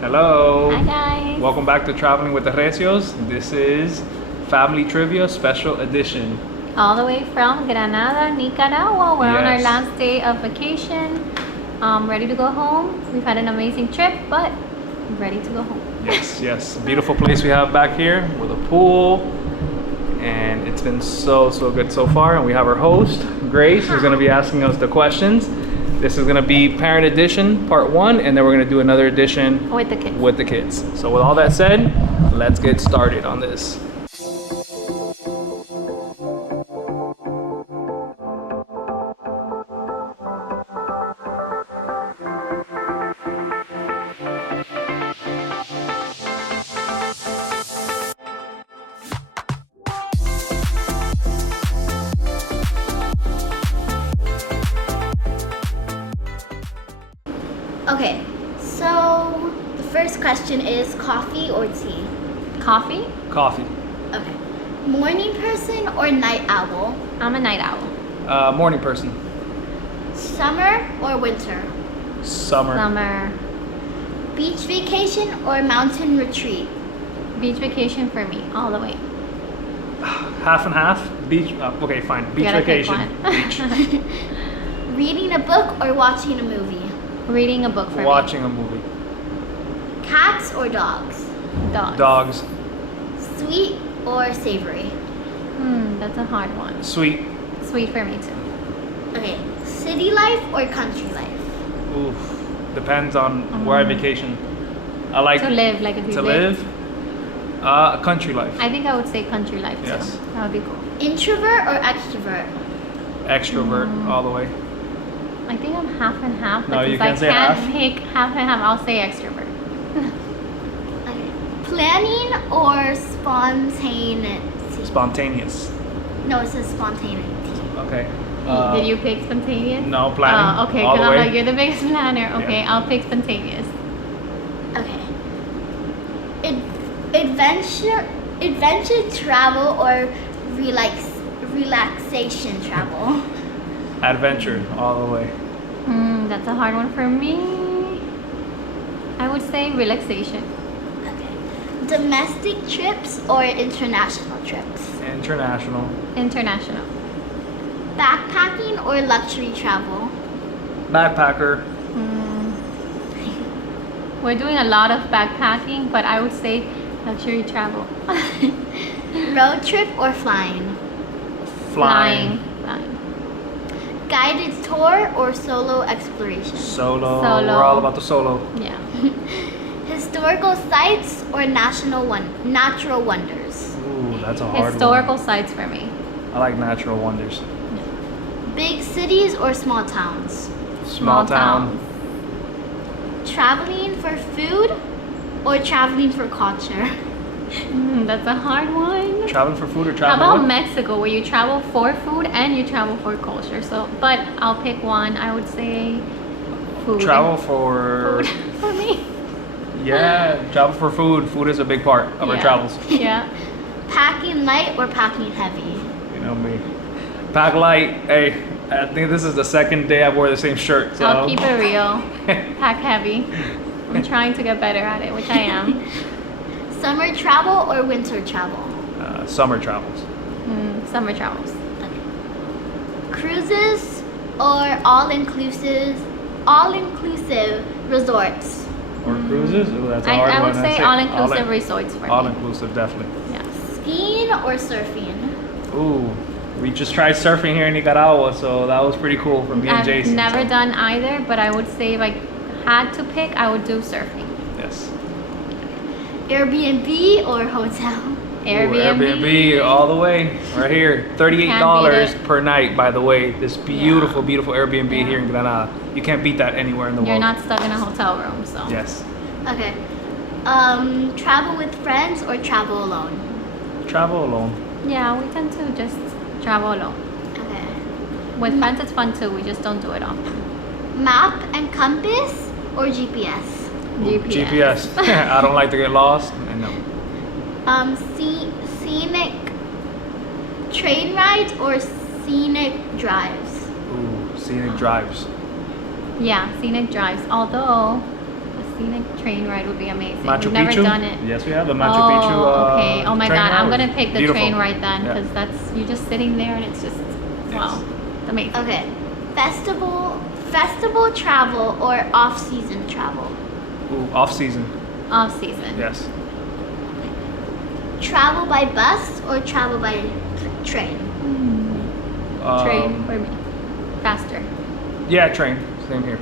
Hello. Hi guys. Welcome back to Traveling with the Recios. This is Family Trivia Special Edition. All the way from Granada, Nicaragua. We're on our Yes. last day of vacation. Ready to go home. We've had an amazing trip, but ready to go home. Yes. Beautiful place we have back here with a pool. And it's been so good so far. And we have our host, Grace, who's going to be asking us the questions. This is going to be Parent Edition, Part 1, and then we're going to do another edition With the kids. with the kids. So with all that said, let's get started on this. Okay, so the first question is coffee or tea? Coffee? Coffee. Okay. Morning person or night owl? I'm a night owl. Morning person. Summer or winter? Summer. Summer. Beach vacation or mountain retreat? Beach vacation for me, all the way. Half and half. Beach. Okay, fine. Beach gotta pick vacation. one. Beach. Reading a book or watching a movie? Reading a book for Watching a movie. Cats or dogs? me. Dogs. Dogs. Sweet or savory? That's a hard one. Sweet. Sweet for me too. Okay. City life or country life? Oof. Depends on where I vacation. I like To live, like if you to live. Country life. I think I would say country life too. Yes. That would be cool. Introvert or extrovert? Extrovert all the way. I think I'm half and half. No, but you since can't say I can't half. pick half and half, I'll say extrovert. Okay. Planning or spontaneity? Spontaneous. No, it says spontaneity. Okay. Did you pick spontaneous? No, planning. Oh, okay, all because the I'm way. like, you're the biggest planner. Okay, Yeah. I'll pick spontaneous. Okay. Adventure travel or relaxation travel? Adventure all the way. That's a hard one for me. I would say relaxation. Okay. Domestic trips or international trips? International. International. Backpacking or luxury travel? Backpacker. We're doing a lot of backpacking, but I would say luxury travel. Road trip or flying? Flying. Flying. Guided tour or solo exploration? Solo. Solo. We're all about the solo. Yeah. Historical sites or natural wonders? Ooh, that's a hard Historical one. sites for me. I like natural wonders. Big cities or small towns? Small town. Traveling for food or traveling for culture? That's a hard one. Traveling for food or How traveling about what? Mexico, where you travel for food and you travel for culture? So, but I'll pick one. I would say food. Travel for Food for me. yeah, travel for food. Food is a big part of our Yeah. travels. Yeah. Packing light or packing heavy? You know me. Pack light. Hey, I think this is the second day I wore the same shirt. So I'll keep it real. Pack heavy. I'm trying to get better at it, which I am. Summer travel or winter travel? Summer travels. Summer travels. Cruises or all-inclusive resorts? Or cruises. Ooh, that's a I, hard I one. would I'd say all-inclusive resorts for All me. inclusive, definitely. Yeah. Skiing or surfing? Ooh, we just tried surfing here in Nicaragua, so that was pretty cool for me and I've Jason. never so, done either, but I would say if I had to pick, I would do surfing. Yes. Airbnb or hotel? Ooh, Airbnb. Airbnb all the way, right here. $38 Can't beat per night, by the way. This beautiful, Yeah. beautiful Airbnb Yeah. here in Granada. You can't beat that anywhere in the You're world. not stuck in a hotel room, so. Yes. Okay. Travel with friends or travel alone? Travel alone. Yeah, we tend to just travel alone. Okay. With friends, it's fun too. We just don't do it often. Map and compass or GPS? GPS. I don't like to get lost. And no. Scenic train rides or scenic drives? Ooh, scenic drives. Yeah, scenic drives. Although scenic train ride would be amazing. Machu We've never Picchu. done it. Yes, we have the Machu Picchu. Okay. Oh my train God, I'm ride. gonna pick the Beautiful. train ride then, Yeah. because that's you're just sitting there and it's just wow, it's amazing. Okay. Festival travel or off-season travel? Ooh, off season. Off season. Yes. Travel by bus or travel by train? Train for me. Faster. Yeah, train. Same here.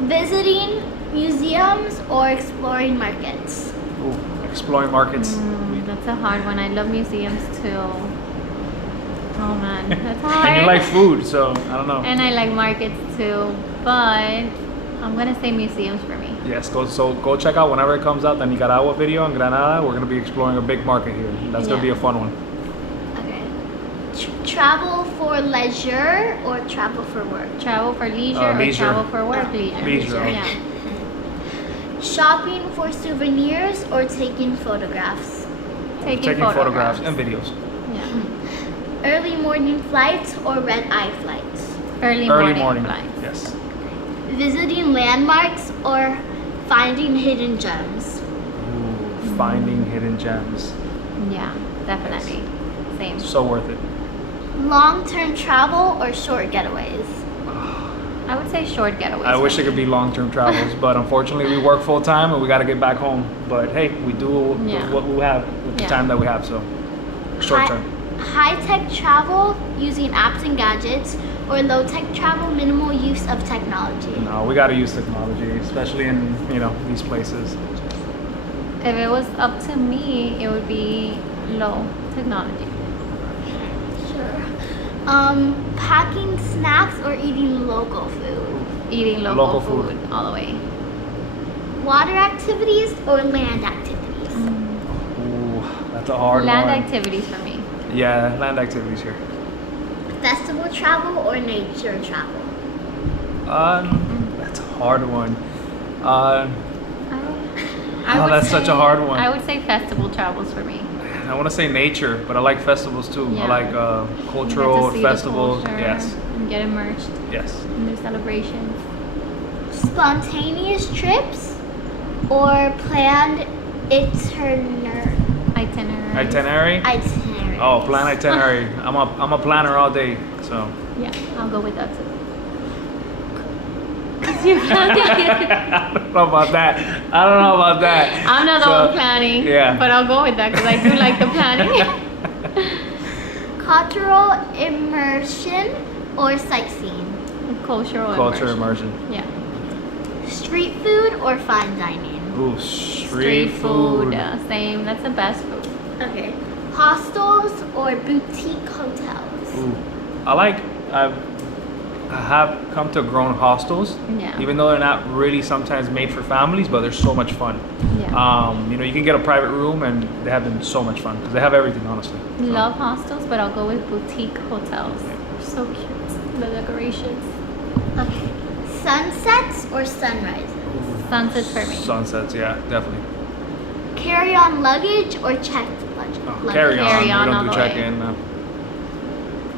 Visiting museums or exploring markets? Ooh, exploring markets. That's a hard one. I love museums too. Oh man, that's hard. And you like food, so I don't know. And I like markets too, but I'm gonna say museums for me. Yes, go check out whenever it comes out the Nicaragua video in Granada. We're gonna be exploring a big market here. That's gonna be a Yeah. fun one. Okay. Travel for leisure or travel for work? Travel for leisure, or Leisure. travel for work? Leisure. Leisure. Yeah. Shopping for souvenirs or taking photographs? Taking photographs and videos. Yeah. Early morning flights or red-eye flights? Early morning flights. Yes. Visiting landmarks or finding hidden gems? Ooh, finding hidden gems. Yeah, definitely. Same. So worth it. Long-term travel or short getaways? I would say short getaways. I wish for it could me. be long-term travels, but unfortunately we work full-time and we got to get back home. But hey, we do Yeah. what we have with the Yeah. time that we have, so short-term. High-tech travel using apps and gadgets or low-tech travel, minimal use of technology? No, we got to use technology, especially in, these places. If it was up to me, it would be low technology. Sure. Packing snacks or eating local food? Eating local, Local food. food all the way. Water activities or land activities? Ooh, that's a hard Land one. activities for me. Yeah, land activities here. Festival travel or nature travel? That's a hard one. I would that's such a hard one. I would say festival travels for me. I want to say nature, but I like festivals too. Yeah. I like You cultural get to see the festivals. culture Yes, and get immersed yes. in their celebrations. Spontaneous trips or planned itinerary? Itinerary. Itinerary. Oh, plan itinerary. I'm a planner all day, so. Yeah, I'll go with that too. 'Cause you plan it. I don't know about that. I'm not the So, one planning, yeah. but I'll go with that because I do like the planning. Cultural immersion or sightseeing? Cultural immersion. Yeah. Street food or fine dining? Ooh, street food. Same. That's the best food. Okay. Hostels or boutique hotels? Ooh, I have come to grown hostels, Yeah. even though they're not really sometimes made for families, but they're so much fun. Yeah. You can get a private room and they have been so much fun because they have everything, honestly. So, Love hostels, but I'll go with boutique hotels. They're so cute. The decorations. Okay. Sunsets or sunrises? Sunsets for me. Sunsets, yeah, definitely. Carry-on luggage or checked luggage? Oh, carry on. Carry on We all don't do the way. check-in.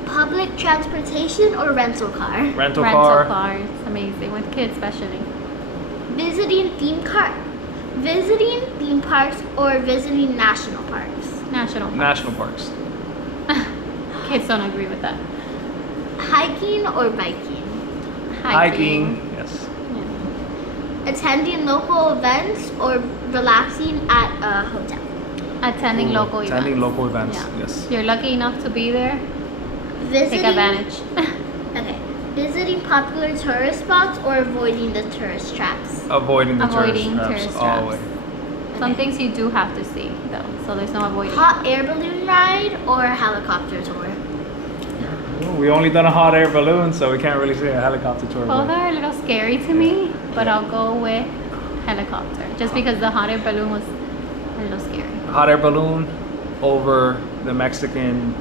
Public transportation or rental car? Rental Rental car. cars. Amazing. With kids especially. Visiting theme parks or visiting national parks? National parks. National parks. Kids don't agree with that. Hiking or biking? Hiking. Yes. Yeah. Attending local events or relaxing at a hotel? Attending Ooh, local events. Attending local events. Yeah. Yes. If you're lucky enough to be there, Visiting, take advantage. Okay. Visiting popular tourist spots or avoiding the tourist traps? Avoiding the Avoiding tourist tourist traps all the way. traps. Some things you do have to see though, so there's no avoiding. Hot air balloon ride or helicopter tour? We only done a hot air balloon, so we can't really say a helicopter tour. Both but- are a little scary to me, but I'll go with helicopter just because the hot air balloon was a little scary. Hot air balloon over the Mexican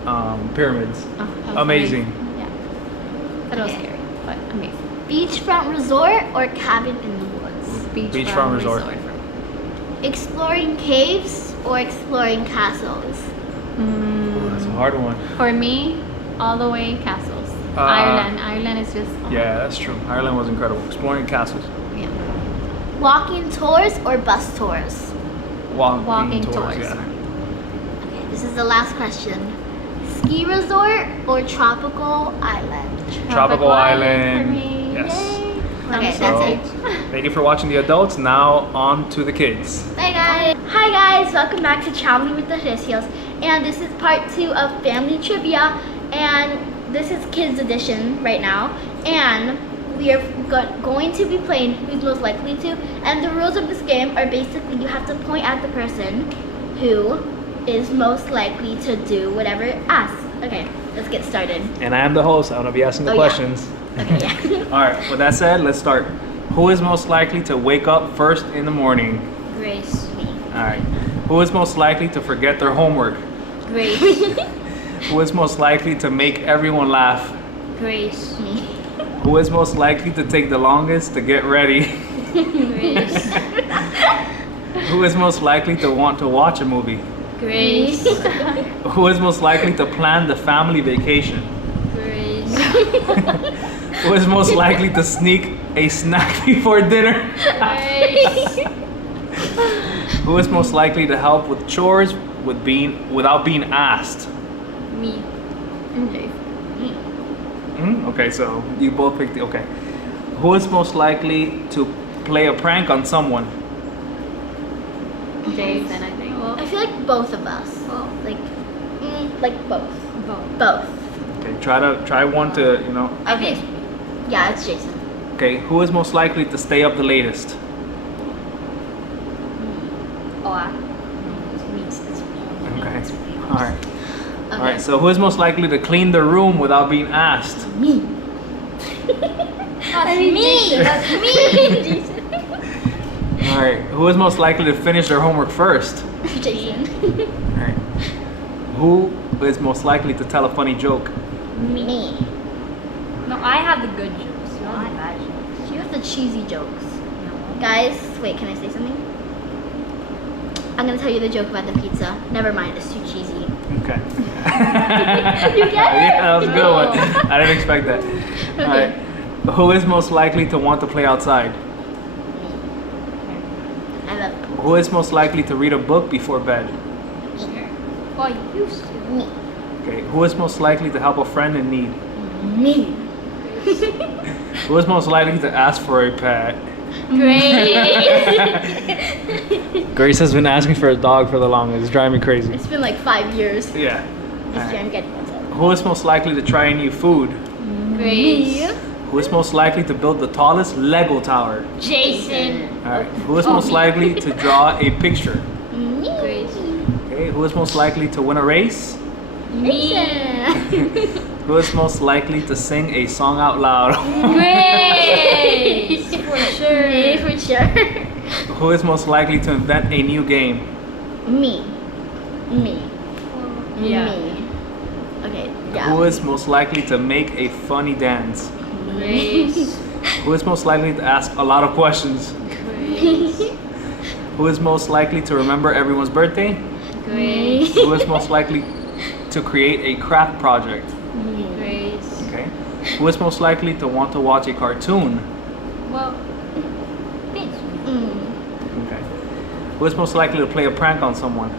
pyramids. Oh, that was Amazing. Yeah. A little Okay. scary, but amazing. Beachfront resort or cabin in the woods? Beachfront resort. for me. Exploring caves or exploring castles? Ooh, that's a hard one. For me, all the way castles. Ireland is just oh my Yeah, that's true. Ireland was incredible. Exploring castles. Yeah. Walking tours or bus tours? Walking tours. Yeah. Okay, this is the last question. Ski resort or tropical island? Tropical for Island. me. Yes. Yay. Okay, So, that's it. thank you for watching the adults. Now on to the kids. Bye guys. Hi guys, welcome back to Traveling with the Hrisios. And this is part 2 of Family Trivia. And this is Kids Edition right now. And we are going to be playing Who's Most Likely To. And the rules of this game are basically you have to point at the person who is most likely to do whatever asked. Okay, let's get started. And I am the host. I'm gonna be asking the Oh, yeah. questions. Okay, yeah. All right. With that said, let's start. Who is most likely to wake up first in the morning? Grace. Me. All right. Who is most likely to forget their homework? Grace. Who is most likely to make everyone laugh? Grace. Me. Who is most likely to take the longest to get ready? Grace. Who is most likely to want to watch a movie? Grace. Who is most likely to plan the family vacation? Grace. Who is most likely to sneak a snack before dinner? Grace. Who is most likely to help with chores without being asked? Me. Me. Okay, so you both picked the, okay. Who is most likely to play a prank on someone? Jason, I think. I feel like both of us. Like both. Both. Okay, try one to, Okay. Yeah, it's Jason. okay, who is most likely to stay up the latest? Okay. All right. All Okay. right, so who is most likely to clean the room without being asked? Me. That's me. That's me. All right, who is most likely to finish their homework first? Jason. All right. Who is most likely to tell a funny joke? Me. No, I have the good jokes. You have the bad jokes. You have the cheesy jokes. Guys, wait, can I say something? I'm gonna tell you the joke about the pizza. Never mind, it's too cheesy. Okay. You get it? Yeah, that was a good one. I didn't expect that. All Okay. right. Who is most likely to want to play outside? I love Who is most likely to read a book before bed? Well, I used to. me. Okay. Who is most likely to help a friend in need? Me. Who is most likely to ask for a pet? Grace. Grace has been asking for a dog for the longest. It's driving me crazy. It's been like 5 years. Yeah. This All year I'm right. getting it. Who is most likely to try new food? Grace. Who is most likely to build the tallest Lego tower? Jason. All right. Who is most likely to draw a picture? Me. Grace. Okay. Who is most likely to win a race? Me. Who is most likely to sing a song out loud? Grace. For Me sure. for sure. Who is most likely to invent a new game? Me. Me. Yeah. Me. Okay, yeah. Who is most likely to make a funny dance? Grace. Who is most likely to ask a lot of questions? Grace. Who is most likely to remember everyone's birthday? Grace. Who is most likely to create a craft project? Grace. Okay. Who is most likely to want to watch a cartoon? Well, bitch. Okay. Who is most likely to play a prank on someone?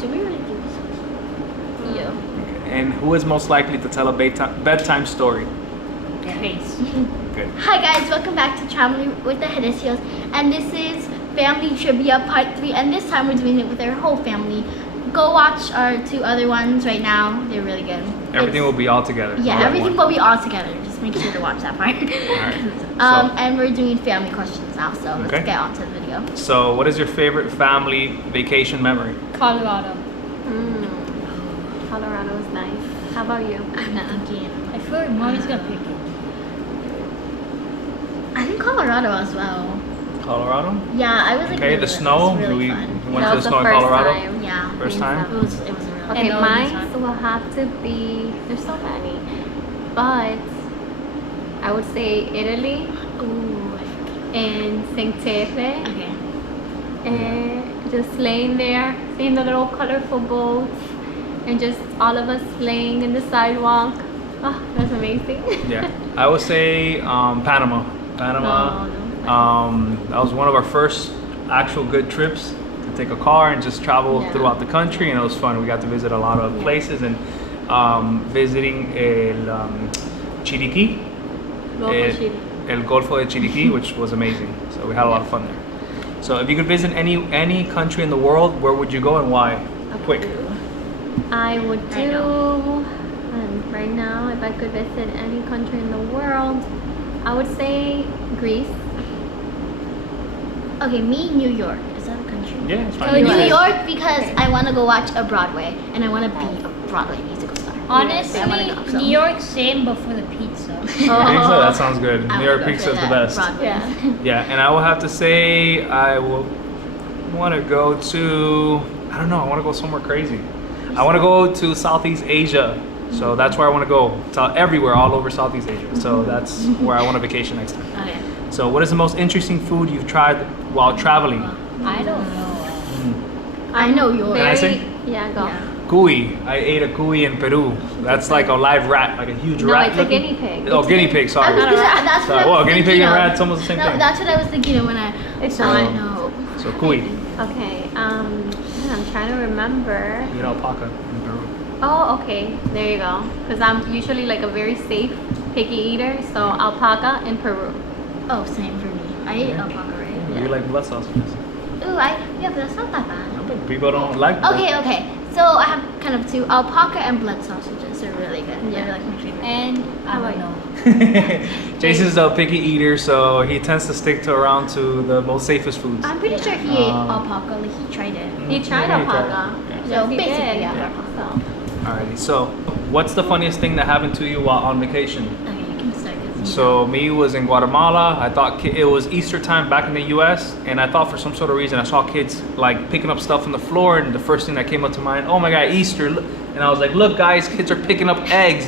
Did we already do this? Yeah. Okay. And who is most likely to tell a bedtime story? Grace. Good. Hi guys, welcome back to Traveling with the Hrisios, and this is Family Trivia Part 3, and this time we're doing it with our whole family. Go watch our 2 other ones right now. They're really good. Everything will be all together. Yeah, all at everything once. will be all together. Just make sure to watch that part. Alright. And we're doing family questions now, so Okay. let's get on to the video. So, what is your favorite family vacation memory? Colorado. Colorado is nice. How about you? I'm not thinking. I feel like mommy's gonna pick it. I think Colorado as well. Colorado? Yeah, I was like. Okay, really, the snow. It was really we fun. went That to the was the snow in first Colorado. time. Yeah. First Being time? It was really. Okay, And all mine these will have to be. There's so many, but I would say Italy Ooh. and Saint-Terre, Okay. and just laying there, seeing the little colorful boats, and just all of us laying in the sidewalk. Oh, that's amazing. Yeah. I would say Panama. Panama. No, That was one of our first actual good trips to take a car and just travel Yeah. throughout the country, and it was fun. We got to visit a lot of Yeah. places and visiting El Chiriquí, El Golfo de Chiriquí, which was amazing. So we had a lot of fun there. So if you could visit any country in the world, where would you go and why? Quick. I would I do, and right now, if I could visit any country in the world, I would say Greece. Okay, me, New York. Is that a country? Yeah, it's fine. So New US. York because Okay. I want to go watch a Broadway and I want to be a Broadway musical star. Honestly, I wanna go, so. New York same but for the pizza. Pizza, that sounds good. I New wanna York go pizza for is the that best. Broadway. Yeah. Yeah, and I will have to say I will want to go to, I don't know, I want to go somewhere crazy. I want to go to Southeast Asia. So that's where I want to go. To everywhere, all over Southeast Asia. So that's where I want to vacation next time. Okay. So what is the most interesting food you've tried while traveling? I don't know. I know yours. Can I say? Yeah, go. Yeah. Cuy. I ate a cuy in Peru. That's like a live rat, like a huge No, rat. it's a looking- guinea pig. Oh, guinea pig, sorry. Because that's what Sorry. I was Well, guinea pig thinking and of. rat's almost the same No, thing. that's what I was thinking of when I. It's So- I not. know. So cuy. Okay, I'm trying to remember. You know, alpaca in Peru. Oh, okay, there you go. Because I'm usually like a very safe, picky eater, so alpaca in Peru. Oh, same for me. I ate alpaca, right? You like blood sausages? Ooh, yeah, but that's not that bad. But people don't like blood. Okay. So I have kind of two. Alpaca and blood sausages are really good. Yeah. They're like my favorite. And I How don't about know. Jason's a picky eater, so he tends to stick to around to the most safest foods. I'm pretty sure he ate Um, alpaca. Like he tried it. He tried Yeah, alpaca. Yeah. So Yes, he basically, did. yeah. So, Alrighty, so what's the funniest thing that happened to you while on vacation? Okay, you can start. 'Cause you So me was in Guatemala. I thought it was Easter time back in the U.S. and I thought for some sort of reason I saw kids like picking up stuff on the floor, and the first thing that came up to mind, oh my God, Easter! And I was like, look, guys, kids are picking up eggs,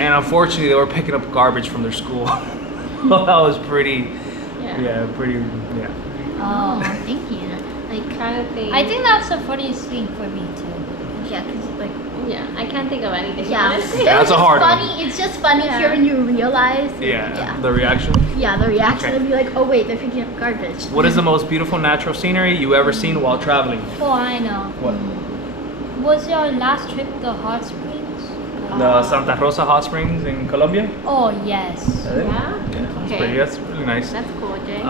and unfortunately they were picking up garbage from their school. Well, that was pretty, yeah. pretty. Oh, I'm thinking. Like, Trying to think. I think that's the funniest thing for me too. yeah, because like, Yeah, I can't think of anything. yeah. honestly. That's a hard one. funny. It's just funny Yeah. here when you realize. Yeah, the reaction. Yeah, the reaction Okay. would be like, oh wait, they're picking up garbage. What is the most beautiful natural scenery you ever seen while traveling? Oh, I know. What? Was your last trip the hot springs? The Santa Rosa Hot Springs in Colombia. Oh yes. Yeah? That's Okay. pretty. That's really nice. That's cool, Jay.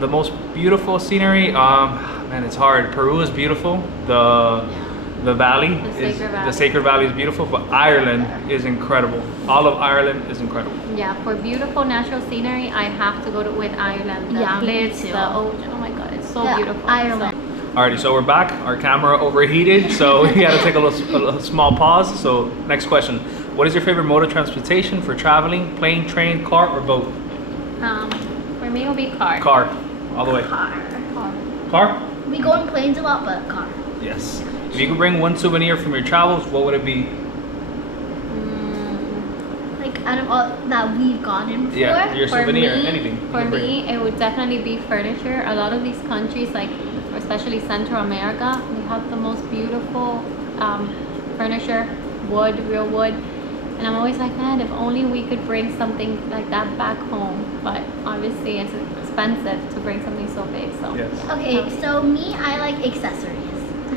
The most beautiful scenery. Man, it's hard. Peru is beautiful. The valley The is Sacred Valley. the Sacred Valley is beautiful, but Ireland is incredible. All of Ireland is incredible. Yeah, for beautiful natural scenery, I have to go to with Ireland. The Yeah, me cliffs, too. the ocean. Oh my God, it's so Yeah, beautiful. Ireland. Alrighty, so we're back. Our camera overheated, so we had to take a little small pause. So next question: what is your favorite mode of transportation for traveling? Plane, train, car, or boat? For me, it'll be car. Car, all the way. Car. Car? We go on planes a lot, but car. Yes. If you could bring one souvenir from your travels, what would it be? Like out of all that we've gone in before. Yeah, your For souvenir, me- anything. you For could bring. me, it would definitely be furniture. A lot of these countries, like especially Central America, they have the most beautiful furniture, wood, real wood. And I'm always like, man, if only we could bring something like that back home. But obviously, it's expensive to bring something so big. So Yes. Okay, so me, I like accessories.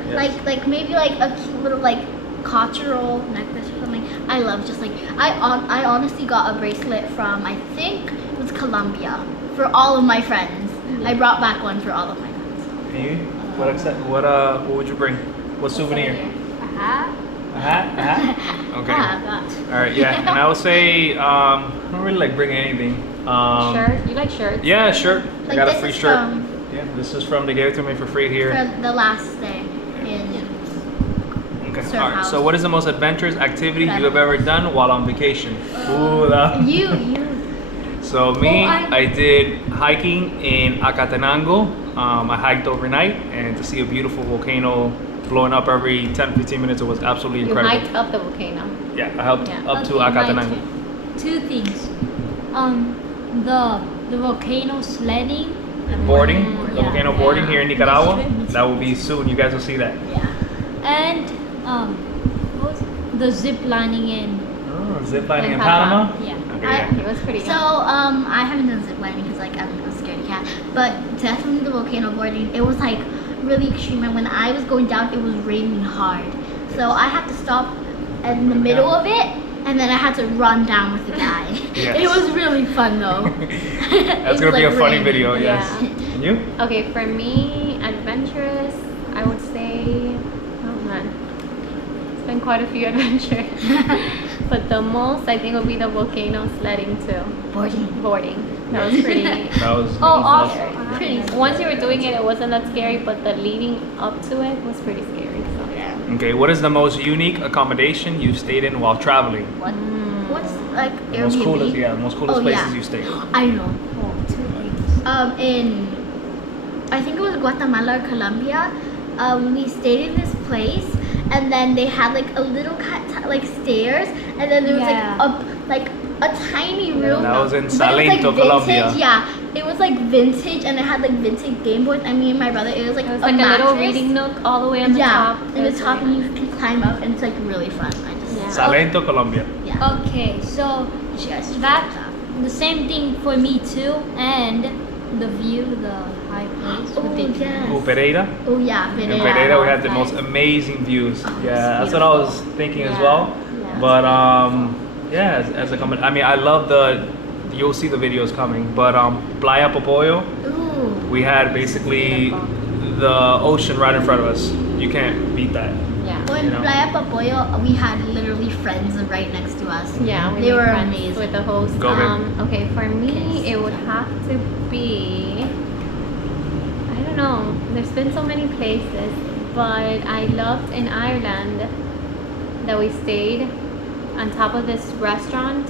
Yes. Like maybe like a cute little like cultural necklace or something. I love just like I honestly got a bracelet from I think it was Colombia for all of my friends. I brought back one for all of my friends. And you? What would you bring? What souvenir? a hat. A hat? A hat? Okay. Yeah, that. All right. Yeah. And I would say I don't really like bringing anything. Shirt. You like shirts? Yeah, shirt. I Like got a this free is shirt. from- Yeah, this is from. They gave it to me for free here. For the last day in Okay. Surf All right. house. So, what is the most adventurous activity you have ever done while on vacation? Ooh, that. you. So me, Oh, I did hiking in Acatenango. I hiked overnight, and to see a beautiful volcano blowing up every 10-15 minutes, it was absolutely You incredible. hiked up the volcano. Yeah, I helped Yeah. up to Okay, mine Acatenango. Two things. The volcano sledding. Boarding, the Yeah. volcano boarding here in Nicaragua. That's right. That will be soon. You guys will see that. Yeah. And what was it? The zip lining in. Oh, zip lining In in Panama. Panama. Yeah. Okay. Yeah. It was pretty So I haven't done zip lining because like I'm scared of Yeah, but definitely the volcano boarding. It was like really extreme, and when I was going down, it was raining hard. So I had to stop in the middle of it, and then I had to run down with the guy. Yes. It was really fun though. That's gonna be a funny video, yes. Yeah. And you? Okay, for me, adventurous, I would say, oh man, it's been quite a few adventures. But the most, I think, would be the volcano sledding too. Boarding. That was pretty. That was awesome. Pretty. Once you were doing it, it wasn't that scary, but the leading up to it was pretty scary. So. Yeah. Okay, what is the most unique accommodation you stayed in while traveling? What's like The most Airbnb? coolest places yeah. you stayed. I know. In I think it was Guatemala or Colombia. We stayed in this place, and then they had like a little like stairs, and then there was like a tiny room. That was in but it was, like, Salento, vintage. Colombia. Yeah, it was like vintage, and it had like vintage Game Boys. And me and my brother, it was like It was a like a little mattress. reading nook all the way on the top. Yeah, It in the was top, really and you can climb up, and it's like really fun. I just Yeah. Salento, Colombia. yeah. Okay, so You guys should that try the same thing for me too, and the view, the high place with Oh, the yes. Ooh, Pereira. Oh yeah, In Pereira. Pereira, we had the nice. most amazing views. Oh, Yeah, it's that's what I was thinking as Yeah. well. Yeah. But yeah, as a comment, I mean, I love you'll see the videos coming. But Playa Popoyo, Ooh. we had basically Beautiful. the ocean right in front of us. You can't beat that. Yeah. Well, in You know. Playa Papoyo, we had literally friends right next to us. Yeah, we They made were friends amazing. with the host. Go ahead. Okay, for me, it would have to be. I don't know. There's been so many places, but I loved in Ireland that we stayed on top of this restaurant,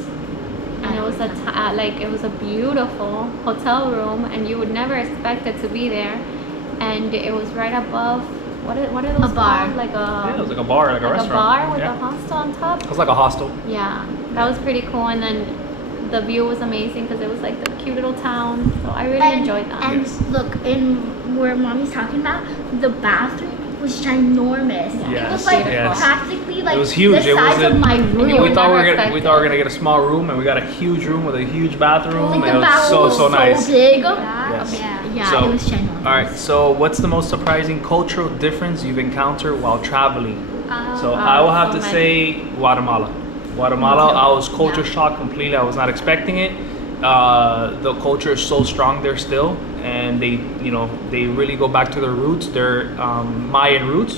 and it was it was a beautiful hotel room, and you would never expect it to be there, and it was right above. What are those A bar. called? Like Yeah, it was a like a bar, like a like a restaurant. bar with yeah. a hostel on top. It was like a hostel. Yeah, that was pretty cool. And then the view was amazing because it was like the cute little town. So I really enjoyed that. And Yes. look, in where mommy's talking about, the bathroom was ginormous. It Yes, was like yes. practically like It was huge. the It size wasn't- of my room. you We would thought we never were expect gonna get a small room, and we got a huge room with a huge bathroom. like and the it was bathroom was so nice. big. Yes. Yeah, So, it was ginormous. All right. So, what's the most surprising cultural difference you've encountered while traveling? So I will have so to many. say Guatemala. Guatemala, Me too. I was culture Yeah. shocked completely. I was not expecting it. The culture is so strong there still, and they really go back to their roots, their Mayan roots.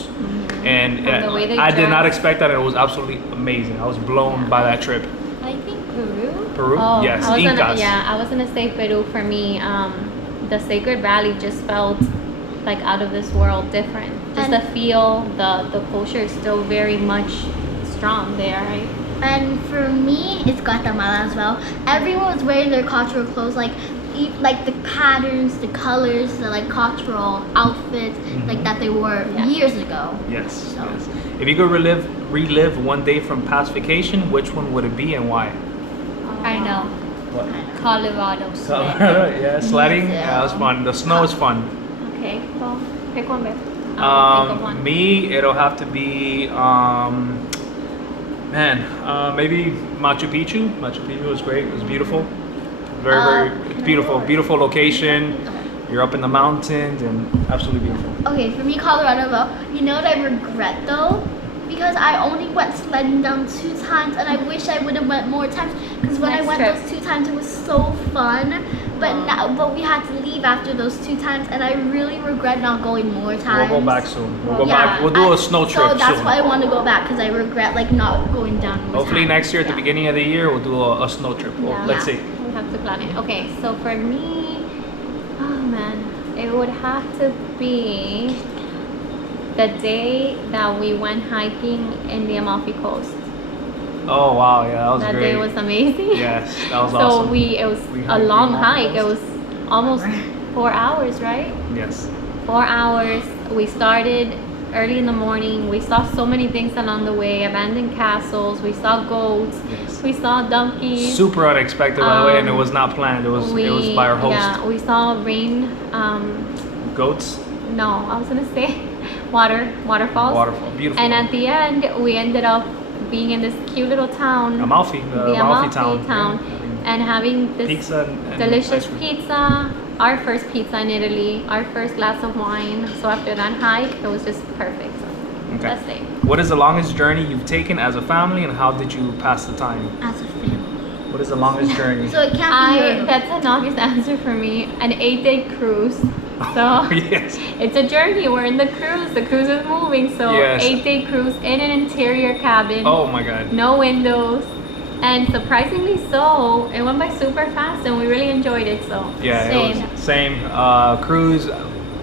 And And the way they I did not dress. expect that. It was absolutely amazing. I was blown by that trip. I think Peru. Peru, Oh, yes, I was Incas. I was gonna say Peru for me. The Sacred Valley just felt like out of this world, different. Just And- the feel, the culture is still very much strong there, right? And for me, it's Guatemala as well. Everyone was wearing their cultural clothes, like the patterns, the colors, the like cultural outfits, like that they wore Yeah. years ago. Yes, So- yes. If you could relive one day from past vacation, which one would it be and why? I know, What? Colorado. Colorado, yeah, sledding. Yeah. Yeah, it was fun. The snow is fun. Okay, well, pick one, babe. I'll think of one. Me, it'll have to be, maybe Machu Picchu. Machu Picchu was great. It was beautiful. Very, it's beautiful. Beautiful location. You're up in the mountains and absolutely beautiful. Okay, for me, Colorado though. You know what I regret though? Because I only went sledding down 2 times, and I wish I would have went more times. Because when I Next went trip. those 2 times, it was so fun. But we had to leave after those 2 times, and I really regret not going more times. We'll go back soon. We'll go Yeah, back. We'll do a snow trip So that's soon. why I want to go back, because I regret like not going down more Hopefully times. next year at the Yeah. beginning of the year we'll do a snow trip. Well, Yeah. let's Yeah. see. We have to plan it. Okay, so for me, oh man, it would have to be the day that we went hiking in the Amalfi Coast. Oh wow, yeah, that was That great. day was amazing. Yes, that was So awesome. it was We a hiked long the Amalfi hike. It Coast. was almost 4 hours, right? Yes. 4 hours. We started early in the morning. We saw so many things along the way, abandoned castles. We saw goats. Yes. We saw donkeys. Super unexpected, by the way, and it Um, was not planned. It was by our host. Yeah, we saw rain. Goats, No, I was gonna say waterfalls. waterfall, beautiful. And at the end, we ended up being in this cute little town, Amalfi, the Amalfi town. town, Yeah. and having this Pizza and delicious ice cream. pizza, our first pizza in Italy, our first glass of wine. So after that hike, it was just perfect. So Okay. best day. What is the longest journey you've taken as a family, and how did you pass the time? As a family. What is the longest journey? So it can't be your... That's an obvious answer for me. An 8-day cruise. So Yes. it's a journey. We're in the cruise. The cruise is moving. So Yes. 8-day cruise in an interior cabin. Oh my God. No windows. And surprisingly so, it went by super fast and we really enjoyed it. So Yeah, Same. it was same. Cruise,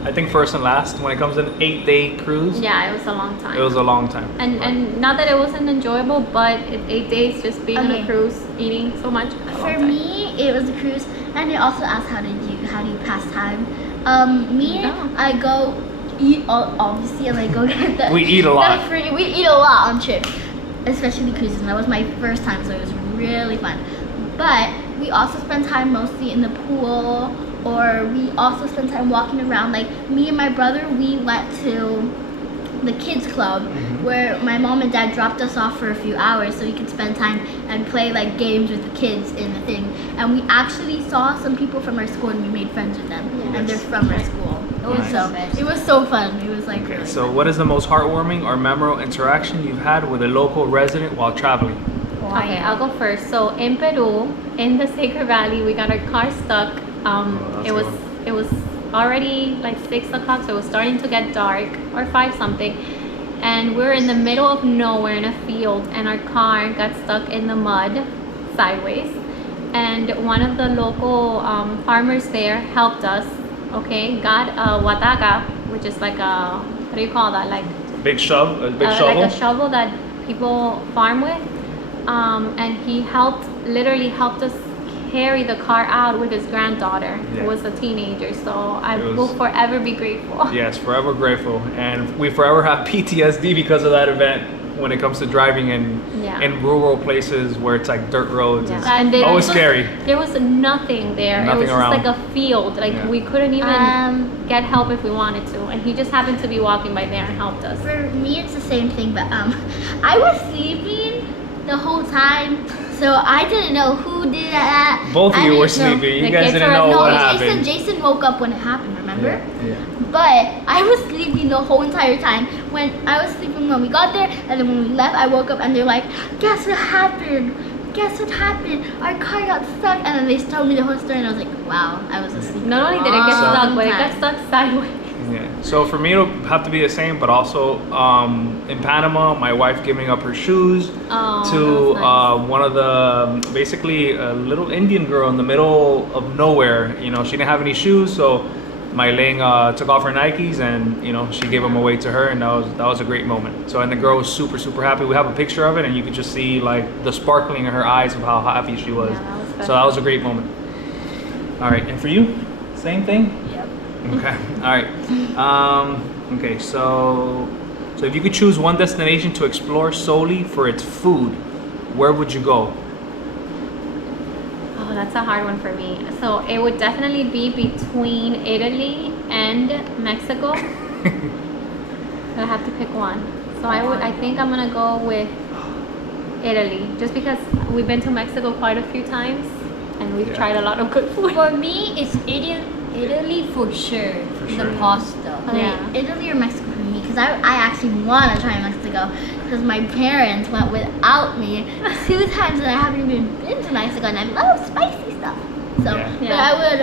I think first and last. When it comes to an 8-day cruise, yeah, it was a long time. it was a long time. And not that it wasn't enjoyable, but 8 days just being on Okay. a cruise, eating so much. a long For time. me, it was a cruise, and it also asked how do you pass time. Me, Oh. I go eat obviously, and I go get the. We eat a lot. We eat a lot on trips, especially cruises. And that was my first time, so it was really fun. But we also spend time mostly in the pool, or we also spend time walking around. Like me and my brother, we went to the kids club where my mom and dad dropped us off for a few hours so we could spend time and play like games with the kids in the thing. And we actually saw some people from our school and we made friends with them. And they're from our school. Nice. So it was so fun. It was like Okay, really so fun. what is the most heartwarming or memorable interaction you've had with a local resident while traveling? Okay, I'll go first. So in Peru, in the Sacred Valley, we got our car stuck. that's It was already like 6 o'clock, so it was starting to get dark, or 5 something. And we're in the middle of nowhere in a field, and our car got stuck in the mud sideways. And one of the local farmers there helped us. Okay, got a wataga, which is like a, what do you call that? Like Big shove, a big shovel. like a shovel that people farm with. And he literally helped us carry the car out with his granddaughter, Yeah. who was a teenager. So I It was- will forever be grateful. Yes, forever grateful, and we forever have PTSD because of that event when it comes to driving Yeah. in rural places where it's like dirt roads. Yeah. It's And there always was- scary. There was nothing there. Nothing it was just around. like a field. Like Yeah. we couldn't even get help if we wanted to. And he just happened to be walking by there and helped us. For me, it's the same thing, but I was sleeping the whole time, so I didn't know who did that. Both of I you were didn't know. sleeping. You The guys kids didn't were know what No, happened. Jason woke up when it happened, remember? Yeah. But I was sleeping the whole entire time. When I was sleeping when we got there, and then when we left, I woke up and they're like, "Guess what happened? Guess what happened? Our car got stuck." And then they told me the whole story, and I was like, "Wow, I was asleep." Not only did it get long stuck, but it got time. stuck sideways. Yeah. So for me, it'll have to be the same, but also in Panama, my wife giving up her shoes Oh, to that was nice. one of the basically a little Indian girl in the middle of nowhere. You know, she didn't have any shoes, so my Ling took off her Nikes and she gave them away to her, and that was a great moment. So and the girl was super happy. We have a picture of it, and you could just see like the sparkling in her eyes of how happy she was. Yeah, that was So special. that was a great moment. All right, and for you, same thing. Yep. Okay. All right. Okay. So if you could choose one destination to explore solely for its food, where would you go? Oh, that's a hard one for me. So it would definitely be between Italy and Mexico. I have to pick one. So I think I'm gonna go with Italy, just because we've been to Mexico quite a few times and we've Yeah. tried a lot of good food. For me, it's Italy for sure. For The sure. pasta. Okay, Yeah. Italy or Mexico for me, because I actually want to try Mexico, because my parents went without me 2 times and I haven't even been to Mexico, and I love spicy stuff. So, Yeah. but Yeah. I would,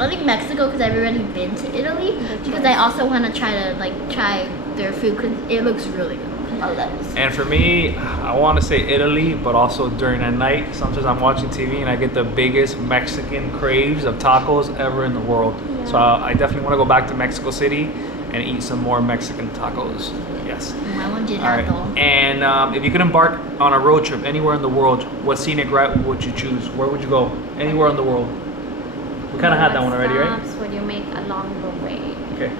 I think Mexico, because I've already been to Italy, Good because choice. I also want to try their food, because it looks really good. I love it. And for me, I want to say Italy, but also during the night. Sometimes I'm watching TV and I get the biggest Mexican craves of tacos ever in the world. So I definitely want to go back to Mexico City and eat some more Mexican tacos. Yes. I want All right. gelato. And if you could embark on a road trip anywhere in the world, what scenic route would you choose? Where would you go? Anywhere in the world. We kind of had that one already, right? Stops would you make along the way? Okay.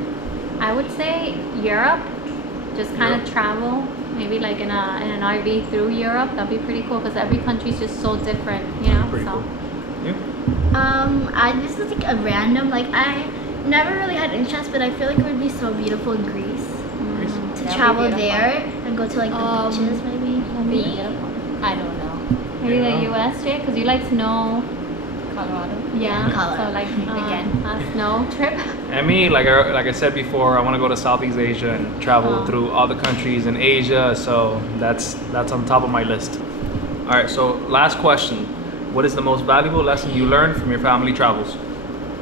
I would say Europe. Just kind Europe. of travel, maybe like in an RV through Europe. That'd be pretty cool because every country is just so different, you know. Pretty so cool. You? This is like a random, like I never really had interest, but I feel like it would be so beautiful in Greece Greece? to That'd be travel beautiful. there and go to like the beaches maybe. Me, I don't know. maybe Yeah. the U.S. Jay, because you like snow. Colorado. Yeah. Colorado. So like Again. a snow trip. And me, like I said before, I want to go to Southeast Asia and travel Oh. through all the countries in Asia. So that's on top of my list. All right. So last question: what is the most valuable lesson you learned from your family travels?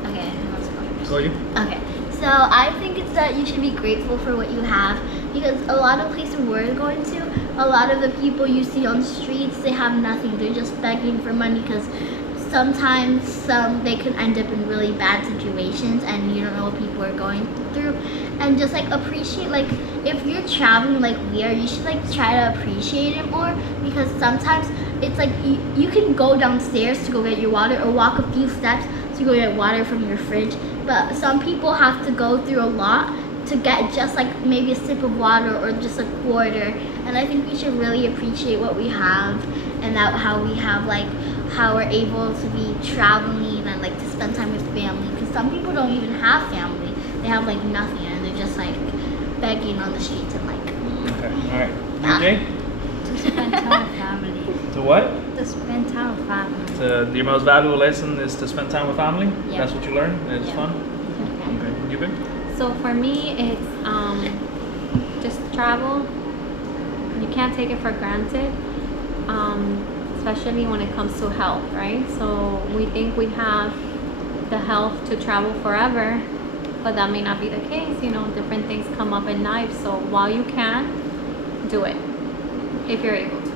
Okay, let's go first. Go you. Okay, so I think it's that you should be grateful for what you have, because a lot of places we're going to, a lot of the people you see on the streets, they have nothing. They're just begging for money, because sometimes they can end up in really bad situations and you don't know what people are going through. And just like appreciate, like if you're traveling like we are, you should like try to appreciate it more, because sometimes it's like you can go downstairs to go get your water or walk a few steps to go get water from your fridge, but some people have to go through a lot to get just like maybe a sip of water or just a quarter. And I think we should really appreciate what we have, and that how we have like how we're able to be traveling and like to spend time with family, because some people don't even have family. They have like nothing and they're just like begging on the streets and like Okay. All right. You, Jay? To spend time with family. To what? To spend time with family. Your most valuable lesson is to spend time with family. Yeah. That's what you learned. And it's Yeah. fun. Okay. You good? So for me, it's just travel. You can't take it for granted, especially when it comes to health, right? So we think we have the health to travel forever, but that may not be the case. You know, different things come up in life. So while you can, do it if you're able to,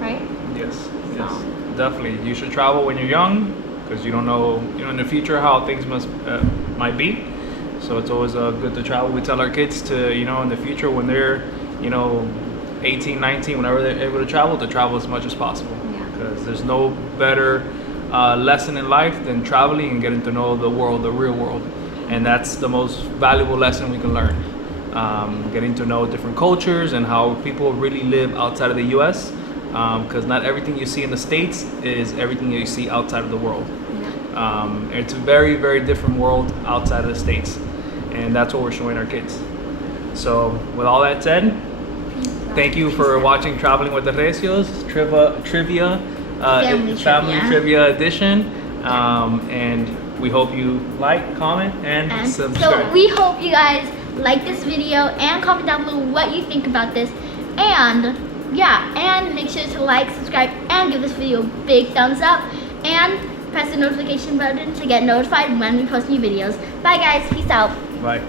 right? Yes. Yes. So. Definitely. You should travel when you're young, because you don't know, in the future how things might be. So it's always good to travel. We tell our kids to, in the future when they're, 18, 19, whenever they're able to travel as much as possible. Yeah. Because there's no better lesson in life than traveling and getting to know the world, the real world. And that's the most valuable lesson we can learn. Getting to know different cultures and how people really live outside of the U.S. Because not everything you see in the States is everything you see outside of the world. It's a very, very different world outside of the States. And that's what we're showing our kids. So with all that said, thank you for watching Traveling with the Recios trivia, family trivia edition. And we hope you like, comment, and subscribe. So we hope you guys like this video and comment down below what you think about this. And yeah, and make sure to like, subscribe, and give this video a big thumbs up. And press the notification button to get notified when we post new videos. Bye guys, peace out. Bye.